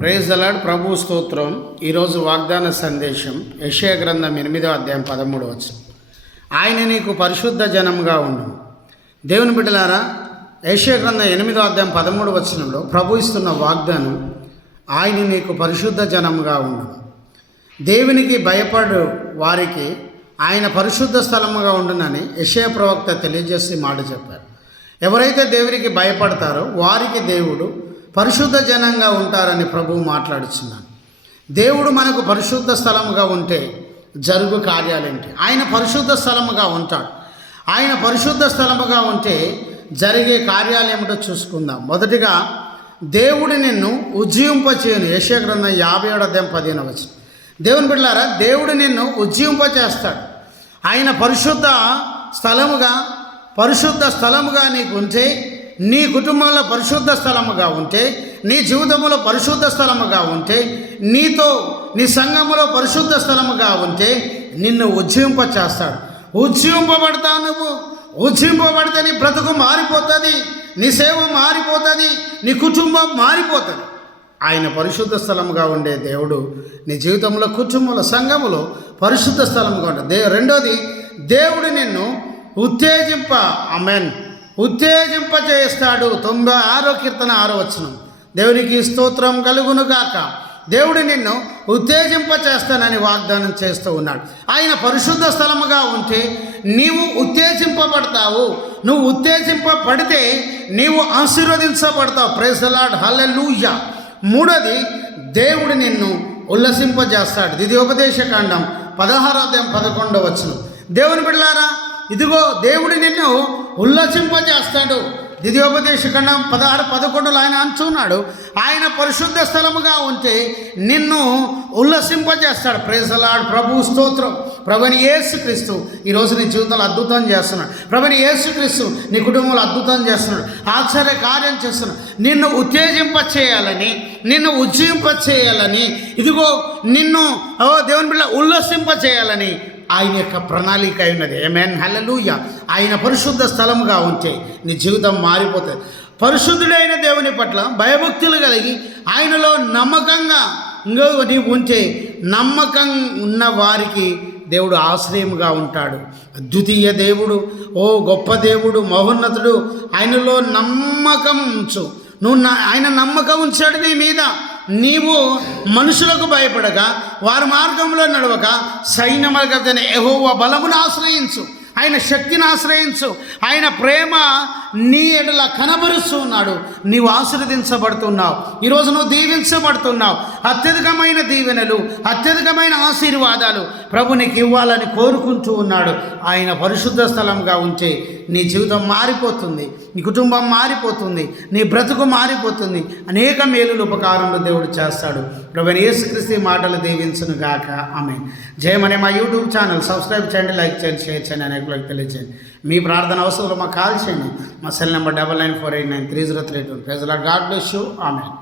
Praise the Lord. ప్రభు స్తోత్రం. ఈరోజు వాగ్దాన సందేశం యెషయా గ్రంథం 8వ అధ్యాయం 13వ వచనం. ఆయన నీకు పరిశుద్ధ జనంగా ఉండును. దేవుని బిడ్డలారా, యెషయా గ్రంథం 8వ అధ్యాయం 13వ వచనంలో ప్రభు ఇస్తున్న వాగ్దానం, ఆయన నీకు పరిశుద్ధ జనంగా ఉండును. దేవునికి భయపడు వారికి ఆయన పరిశుద్ధ స్థలముగా ఉండునని యెషయా ప్రవక్త తెలియజేసి మాట చెప్పారు. ఎవరైతే దేవునికి భయపడతారో వారికి దేవుడు పరిశుద్ధ జనంగా ఉంటారని ప్రభువు మాట్లాడుచున్నాను. దేవుడు మనకు పరిశుద్ధ స్థలముగా ఉంటే జరుగు కార్యాలేంటి? ఆయన పరిశుద్ధ స్థలముగా ఉంటాడు. ఆయన పరిశుద్ధ స్థలముగా ఉంటే జరిగే కార్యాలు ఏమిటో చూసుకుందాం. మొదటిగా, దేవుడు నిన్ను ఉజ్జీవింపచేయను. యెషయా గ్రంథం 57వ అధ్యాయం 15వ వచనం. దేవుని బిడ్డలారా, దేవుడు నిన్ను ఉజ్జీవింపచేస్తాడు. ఆయన పరిశుద్ధ స్థలముగా నీకు ఉంటే, నీ కుటుంబంలో పరిశుద్ధ స్థలముగా ఉంటే, నీ జీవితంలో పరిశుద్ధ స్థలముగా ఉంటే, నీ సంఘములో పరిశుద్ధ స్థలముగా ఉంటే నిన్ను ఉజ్జీవింపచేస్తాడు. ఉజ్జీవింపబడతావు. నువ్వు ఉజ్జీవింపబడితే నీ బ్రతుకు మారిపోతుంది, నీ సేవ మారిపోతుంది, నీ కుటుంబం మారిపోతుంది. ఆయన పరిశుద్ధ స్థలముగా ఉండే దేవుడు నీ జీవితంలో, కుటుంబంలో, సంఘములో పరిశుద్ధ స్థలముగా ఉంటుంది. రెండోది, దేవుడు నిన్ను ఉత్తేజింపచేస్తాడు. 96వ కీర్తన 6వ వచనం. దేవునికి స్తోత్రం కలుగును గాక. దేవుడు నిన్ను ఉత్తేజింపచేస్తానని వాగ్దానం చేస్తూ ఉన్నాడు. ఆయన పరిశుద్ధ స్థలముగా ఉంటే నీవు ఉత్తేజింపబడతావు. నువ్వు ఉత్తేజింపబడితే నీవు ఆశీర్వదించబడతావు. ప్రైజ్ ది లార్డ్, హల్లెలూయా. మూడోది, దేవుడు నిన్ను ఉల్లసింపజేస్తాడు. ద్వితీయోపదేశకాండం 16వ అధ్యాయం 11వ వచనం. దేవుని బిడ్డలారా, ఇదిగో దేవుడు నిన్ను ఉల్లసింపజేస్తాడు. ద్వితీయోపదేశకాండం 16:11 ఆయన అంటున్నాడు, ఆయన పరిశుద్ధ స్థలముగా ఉంటే నిన్ను ఉల్లసింపజేస్తాడు. Praise the Lord. ప్రభు స్తోత్రం. ప్రభుని యేసుక్రీస్తు ఈరోజు నీ జీవితంలో అద్భుతం చేస్తున్నాడు. ప్రభుని యేసుక్రీస్తు నీ కుటుంబంలో అద్భుతం చేస్తున్నాడు, ఆశ్చర్య కార్యం చేస్తున్నాడు. నిన్ను ఉత్తేజింపచేయాలని, నిన్ను ఉజ్జీవింపచేయాలని, ఇదిగో నిన్ను దేవుని బిడ్డ ఉల్లసింపచేయాలని ఆయన యొక్క ప్రణాళిక అయినది. ఆమేన్, హల్లెలూయా. ఆయన పరిశుద్ధ స్థలముగా ఉంటే నీ జీవితం మారిపోతుంది. పరిశుద్ధుడైన దేవుని పట్ల భయభక్తులు కలిగి ఆయనలో నమ్మకంగా నీవు ఉంటే, నమ్మకం ఉన్న వారికి దేవుడు ఆశ్రయముగా ఉంటాడు. అద్వితీయ దేవుడు, గొప్ప దేవుడు, మహోన్నతుడు. ఆయనలో నమ్మకం ఉంచు. ఆయన నమ్మకం ఉంచాడు నీ మీద. నీవు మనుషులకు భయపడక, వారి మార్గంలో నడవక, సైన్యములకైన యెహోవా బలమును ఆశ్రయించు, ఆయన శక్తిని ఆశ్రయించు. ఆయన ప్రేమ నీ ఎడల కనబరుస్తూ ఉన్నాడు. నీవు ఆశీర్వదించబడుతున్నావు. ఈరోజు నువ్వు దీవించబడుతున్నావు. అత్యధికమైన దీవెనలు, అత్యధికమైన ఆశీర్వాదాలు ప్రభు నీకు ఇవ్వాలని కోరుకుంటూ ఉన్నాడు. ఆయన పరిశుద్ధ స్థలంగా ఉంటే నీ జీవితం మారిపోతుంది, నీ కుటుంబం మారిపోతుంది, నీ బ్రతుకు మారిపోతుంది. అనేక మేలులు, ఉపకారములు దేవుడు చేస్తాడు. ప్రభువైన యేసుక్రీస్తు మాటలు దీవించును గాక. ఆమేన్. జయమనే మా యూట్యూబ్ ఛానల్ సబ్స్క్రైబ్ చేయండి, లైక్ చేయండి, షేర్ చేయండి, అనేకులకు తెలియజేయండి. మీ ప్రార్థన అవసరంలో మాకు కాల్ చేయండి. మా cell number 99489303. Praise the Lord. God bless you. Amen.